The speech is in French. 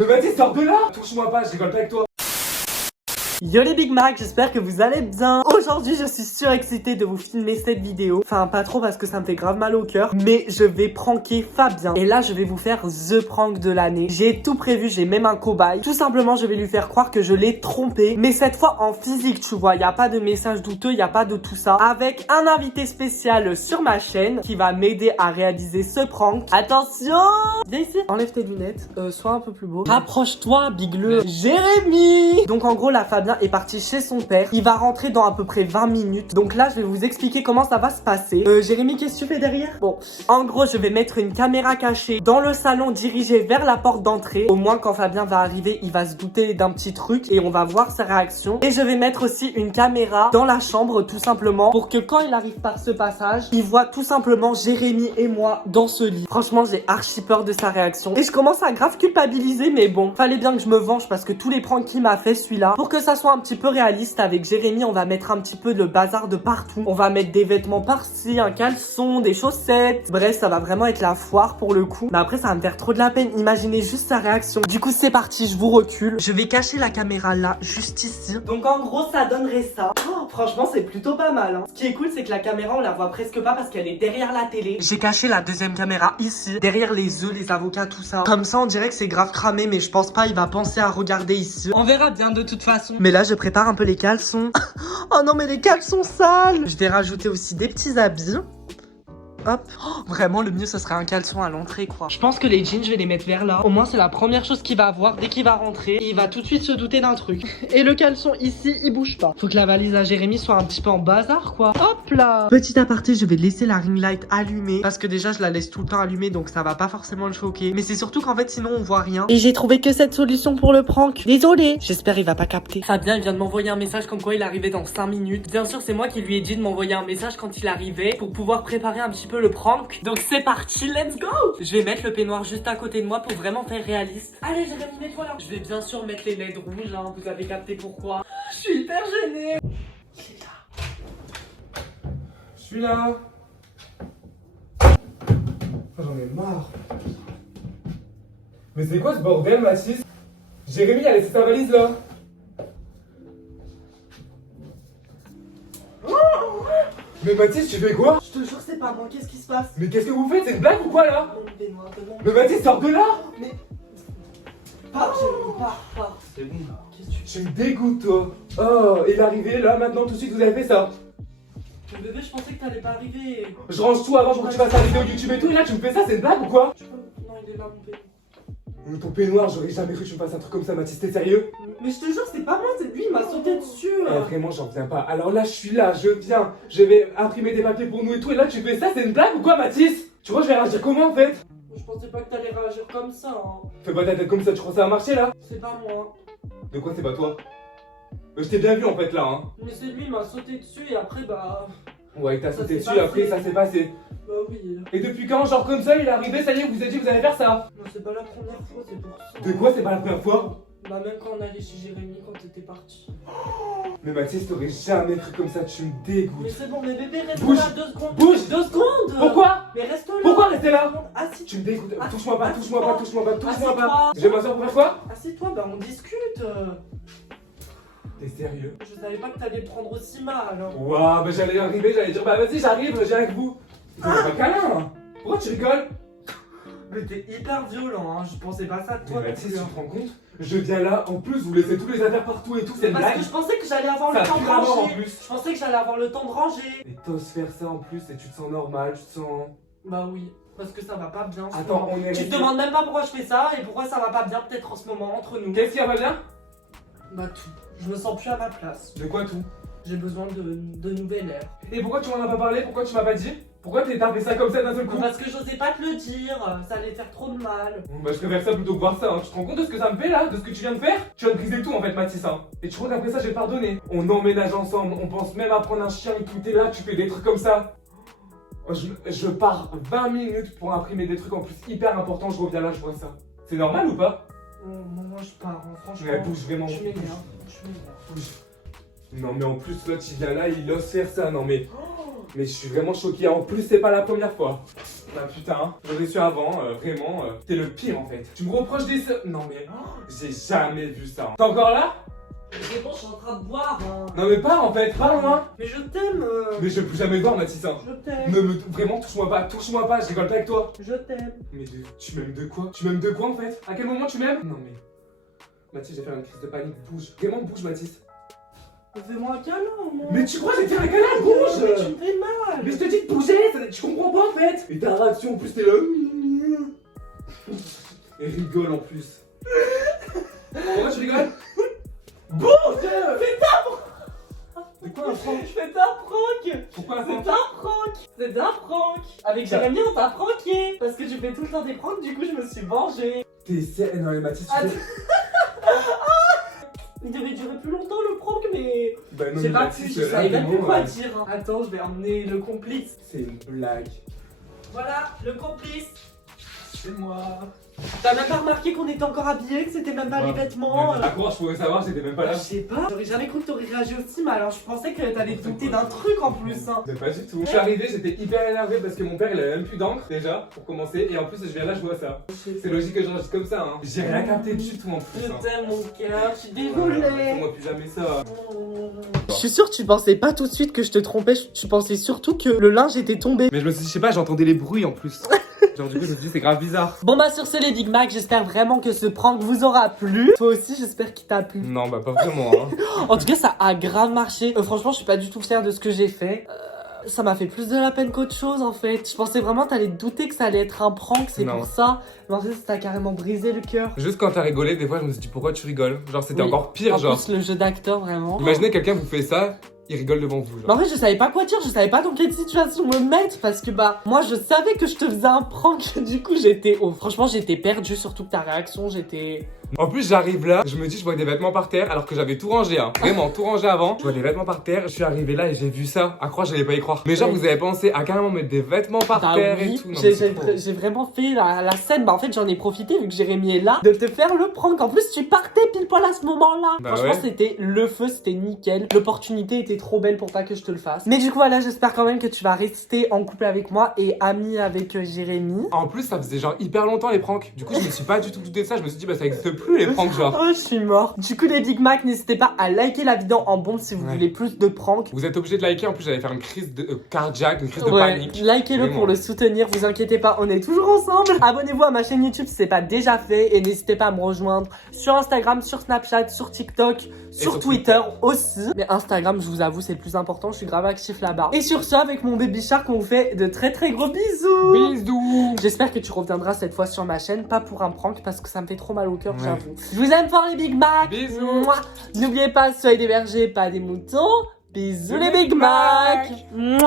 Mais Mathis, sors de là. Touche-moi pas, je rigole pas avec toi. Yo les Big Mac, j'espère que vous allez bien. Aujourd'hui je suis surexcitée de vous filmer cette vidéo. Enfin pas trop parce que ça me fait grave mal au cœur, mais je vais pranker Fabien. Et là je vais vous faire the prank de l'année. J'ai tout prévu, j'ai même un cobaye. Tout simplement je vais lui faire croire que je l'ai trompé, mais cette fois en physique, tu vois. Il n'y a pas de message douteux, il n'y a pas de tout ça. Avec un invité spécial sur ma chaîne qui va m'aider à réaliser ce prank. Attention, viens ici, enlève tes lunettes, sois un peu plus beau. Rapproche-toi, Big Le. Jérémy. Donc en gros là Fabien est parti chez son père. Il va rentrer dans à peu près 20 minutes. Donc là, je vais vous expliquer comment ça va se passer. Jérémy, qu'est-ce que tu fais derrière? Bon, en gros, je vais mettre une caméra cachée dans le salon dirigée vers la porte d'entrée. Au moins, quand Fabien va arriver, il va se douter d'un petit truc et on va voir sa réaction. Et je vais mettre aussi une caméra dans la chambre, tout simplement, pour que quand il arrive par ce passage, il voit tout simplement Jérémy et moi dans ce lit. Franchement, j'ai archi peur de sa réaction. Et je commence à grave culpabiliser, mais bon, fallait bien que je me venge parce que tous les pranks qu'il m'a fait, celui-là, pour que ça soit un petit peu réaliste avec Jérémy, on va mettre un petit peu de bazar de partout. On va mettre des vêtements par-ci, un caleçon, des chaussettes. Bref, ça va vraiment être la foire pour le coup. Mais après, ça va me faire trop de la peine. Imaginez juste sa réaction. Du coup, c'est parti, je vous recule. Je vais cacher la caméra là, juste ici. Donc en gros, ça donnerait ça. Oh, franchement, c'est plutôt pas mal. Hein. Ce qui est cool, c'est que la caméra, on la voit presque pas parce qu'elle est derrière la télé. J'ai caché la deuxième caméra ici, derrière les œufs, les avocats, tout ça. Comme ça, on dirait que c'est grave cramé, mais je pense pas, il va penser à regarder ici. On verra bien de toute façon. Mais là, je prépare un peu les caleçons. Oh non mais les caleçons sales. Je vais rajouter aussi des petits habits. Hop. Oh, vraiment le mieux ce serait un caleçon à l'entrée quoi. Je pense que les jeans je vais les mettre vers là. Au moins c'est la première chose qu'il va avoir dès qu'il va rentrer. Et il va tout de suite se douter d'un truc. Et le caleçon ici il bouge pas. Faut que la valise à Jérémy soit un petit peu en bazar quoi. Hop là. Petit aparté, je vais laisser la ring light allumée. Parce que déjà je la laisse tout le temps allumée. Donc ça va pas forcément le choquer. Mais c'est surtout qu'en fait sinon on voit rien. Et j'ai trouvé que cette solution pour le prank. Désolé. J'espère il va pas capter. Fabien il vient de m'envoyer un message comme quoi il arrivait dans 5 minutes. Bien sûr c'est moi qui lui ai dit de m'envoyer un message quand il arrivait. Pour pouvoir préparer un petit peu le prank. Donc c'est parti, let's go. Je vais mettre le peignoir juste à côté de moi pour vraiment faire réaliste. Allez Jérémy, mets-toi là. Je vais bien sûr mettre les LED rouges hein, vous avez capté pourquoi. Je suis hyper gênée. Il est là. Je suis là. Oh, j'en ai marre. Mais c'est quoi ce bordel, Mathis? Jérémy a laissé sa valise là. Mais Mathis, tu fais quoi? Je te jure c'est pas moi, qu'est-ce qui se passe? Mais qu'est-ce que vous faites? C'est une blague ou quoi là? Mais Mathis, sors de là! Mais... Pars Jérémy, pars. C'est bon là. Qu'est-ce que tu fais? Tu me dégoûtes toi. Oh, il est arrivé là, maintenant tout de suite vous avez fait ça. Mais bébé, je pensais que t'allais pas arriver. Je range tout avant pour que tu fasses la vidéo YouTube et tout, et là tu me fais ça, c'est une blague ou quoi? Non, il est là mon peignoir. Mais ton peignoir, j'aurais jamais cru que tu me fasses un truc comme ça, Mathis, t'es sérieux? Mais je te jure, c'est pas moi, c'est lui, il m'a sauté dessus. Vraiment, j'en viens pas. Alors là, je suis là, je viens, je vais imprimer des papiers pour nous et tout, et là tu fais ça, c'est une blague ou quoi, Mathis? Tu vois, je vais réagir comment en fait? Je pensais pas que t'allais réagir comme ça. Hein. Fais pas ta tête comme ça, tu crois que ça va marcher là? C'est pas moi. De quoi c'est pas toi? Je t'ai bien vu en fait là, hein. Mais c'est lui, il m'a sauté dessus et après, bah. Ouais, il t'a Ça sauté s'est dessus, passé. après ça s'est passé. Bah oui. Et depuis quand, genre comme ça, il est arrivé, ça y est, vous avez dit que vous allez faire ça? Non, c'est pas la première fois, c'est pour ça. De quoi c'est pas la première fois? Bah, même quand on allait chez Jérémy, quand t'étais parti. Mais Mathis, t'aurais jamais cru comme ça, tu me dégoûtes. Mais c'est bon, mais bébé, reste Bouge. là 2 secondes. Bouge. 2 secondes. Pourquoi? Mais reste là. Pourquoi rester là? Assis. Tu me dégoûtes, Ah, touche-moi pas, touche-moi pas, touche-moi pas, touche-moi Assieds-toi. pas. Je vais m'asseoir pour faire quoi? Assieds-toi, bah on discute. T'es sérieux? Je savais pas que t'allais prendre aussi mal. Hein. Waouh, bah j'allais arriver, j'allais dire bah vas-y, j'arrive, je viens avec vous. C'est pas câlin. Pourquoi tu rigoles? Mais t'es hyper violent, hein. Je pensais pas ça de Mais toi. Mathis, non tu plus, hein. te rends compte? Je viens là, en plus vous laissez tous les affaires partout et tout, c'est une Parce blague. que je pensais que j'allais avoir Ça le temps pue de la mort, en ranger. plus. Je pensais que j'allais avoir le temps de ranger. Et t'oses faire ça en plus et tu te sens normal, tu te sens... Bah oui, parce que ça va pas bien. en ce Attends, moment. on est Tu te demandes même pas pourquoi je fais ça et pourquoi ça va pas bien peut-être en ce moment entre nous. Qu'est-ce qui va pas bien? Bah tout. Je me sens plus à ma place. De quoi tout? J'ai besoin de nouvelles airs. Et pourquoi tu m'en as pas parlé? Pourquoi tu m'as pas dit? Pourquoi t'as fait ça comme ça d'un seul coup? Parce que j'osais pas te le dire, ça allait faire trop de mal. Bon, bah je préfère ça plutôt que voir ça, hein. Tu te rends compte de ce que ça me fait là? De ce que tu viens de faire? Tu viens de briser tout en fait, Mathis, hein. Et tu crois qu'après ça je vais te pardonner? On emménage ensemble, on pense même à prendre un chien et tout, t'es là, tu fais des trucs comme ça. Oh, je pars 20 minutes pour imprimer des trucs en plus hyper importants, je reviens là, je vois ça. C'est normal ou pas? Moi je pars, hein, franchement. Mais bouge vraiment. Je m'énerve, je m'énerve. Bouge. Non mais en plus l'autre il vient là, il ose faire ça, non mais... Mais je suis vraiment choqué, en plus c'est pas la première fois. Bah putain, j'aurais su avant, vraiment, t'es le pire en fait. Tu me reproches des... Non mais, j'ai jamais vu ça. T'es encore là? C'est bon, je suis en train de boire. Hein. Non mais pars en fait, parle-moi. Mais je t'aime. Mais je veux plus jamais te voir Mathis. Je t'aime. Vraiment, touche-moi pas, je rigole pas avec toi. Je t'aime. Mais tu m'aimes de quoi? Tu m'aimes de quoi en fait? À quel moment tu m'aimes? Non mais... Mathis, j'ai fait une crise de panique, bouge. Vraiment bouge Mathis. Fais-moi un câlin, moi. Mais tu crois que j'ai fait un câlin, bouge! Mais tu me fais mal. Mais je te dis de bouger, tu comprends pas en fait! Et ta réaction en plus t'es là. Et rigole en plus. Pourquoi tu rigoles? Bouge! C'est ta C'est quoi un prank? C'est ta prank. Pourquoi un C'est prank? ta prank. C'est ta prank. Avec Jérémy, on t'a pranké. Parce que tu fais tout le temps des pranks, du coup, je me suis vengée. T'es sérieux? Non mais Mathis, tu fais... Il devait durer plus longtemps le prank, mais Bah non j'ai mais pas Mathis, pu, je savais là, même plus vraiment, quoi dire. Hein. Attends, je vais emmener le complice. C'est une blague. Voilà, le complice. C'est moi. T'as même pas remarqué qu'on était encore habillés, que c'était même pas les vêtements. À quoi je pouvais savoir, j'étais même pas là. Je sais pas, j'aurais jamais cru que t'aurais réagi aussi, mais alors je pensais que t'allais te douter d'un truc en plus. Hein. Mais pas du tout. Je suis arrivé, j'étais hyper énervé parce que mon père il avait même plus d'encre déjà pour commencer et en plus je viens là je vois ça. C'est logique que je réagisse comme ça hein. J'ai rien capté du tout en plus. Je Hein. t'aime mon cœur, je suis Voilà, désolée. fais-moi plus jamais ça. Je suis sûre que tu pensais pas tout de suite que je te trompais, tu pensais surtout que le linge était tombé. Mais je me suis dit, je sais pas, j'entendais les bruits en plus. Genre du coup je me suis dit c'est grave bizarre. Bon bah sur ce les Big Mac, j'espère vraiment que ce prank vous aura plu. Toi aussi j'espère qu'il t'a plu. Non bah pas vraiment hein. En tout cas ça a grave marché. Franchement je suis pas du tout fière de ce que j'ai fait. Ça m'a fait plus de la peine qu'autre chose en fait. Je pensais vraiment t'allais te douter que ça allait être un prank, c'est Non. pour ça. Mais en fait ça t'a carrément brisé le cœur. Juste quand t'as rigolé, des fois je me suis dit pourquoi tu rigoles. Genre c'était Oui. encore pire En genre. plus le jeu d'acteur vraiment. Imaginez quelqu'un vous fait ça, il rigole devant vous Mais genre. en vrai je savais pas quoi dire, je savais pas dans quelle situation me mettre parce que bah moi je savais que je te faisais un prank. Du coup j'étais... Oh, franchement j'étais perdue, surtout que ta réaction j'étais... En plus j'arrive là, je me dis je vois des vêtements par terre alors que j'avais tout rangé hein. Vraiment tout rangé avant. Je vois des vêtements par terre, je suis arrivé là et j'ai vu ça. À croire j'allais pas y croire. Mais genre Oui. vous avez pensé à carrément mettre des vêtements par Bah terre oui, et tout. Non, mais c'est trop. j'ai vraiment fait la scène. Bah en fait j'en ai profité vu que Jérémy est là de te faire le prank. En plus tu partais pile poil à ce moment-là. Bah Franchement ouais. c'était le feu, c'était nickel. L'opportunité était trop belle pour pas que je te le fasse. Mais du coup voilà, j'espère quand même que tu vas rester en couple avec moi et ami avec Jérémy. En plus ça faisait genre hyper longtemps les pranks. Du coup je me suis pas du tout douté de ça. Je me suis dit bah ça existe plus les pranks genre. Oh je suis mort. Du coup les Big Mac, n'hésitez pas à liker la vidéo en bombe si vous Ouais. voulez plus de pranks. Vous êtes obligé de liker. En plus j'allais faire une crise de cardiaque, une crise de Ouais, panique. likez-le Vraiment. pour le soutenir, vous inquiétez pas, on est toujours ensemble. Abonnez-vous à ma chaîne YouTube si c'est pas déjà fait et n'hésitez pas à me rejoindre sur Instagram, sur Snapchat, sur TikTok, sur sur Twitter aussi. Mais Instagram, je vous avoue, c'est le plus important, je suis grave actif là-bas. Et sur ce, avec mon baby shark, on vous fait de très très gros bisous. Bisous. J'espère que tu reviendras cette fois sur ma chaîne, pas pour un prank parce que ça me fait trop mal au cœur, Ouais. j'avoue. Je vous aime fort les Big Mac. Bisous. Mouah. N'oubliez pas, soyez des bergers, pas des moutons. Bisous les Big Mac. Mouah.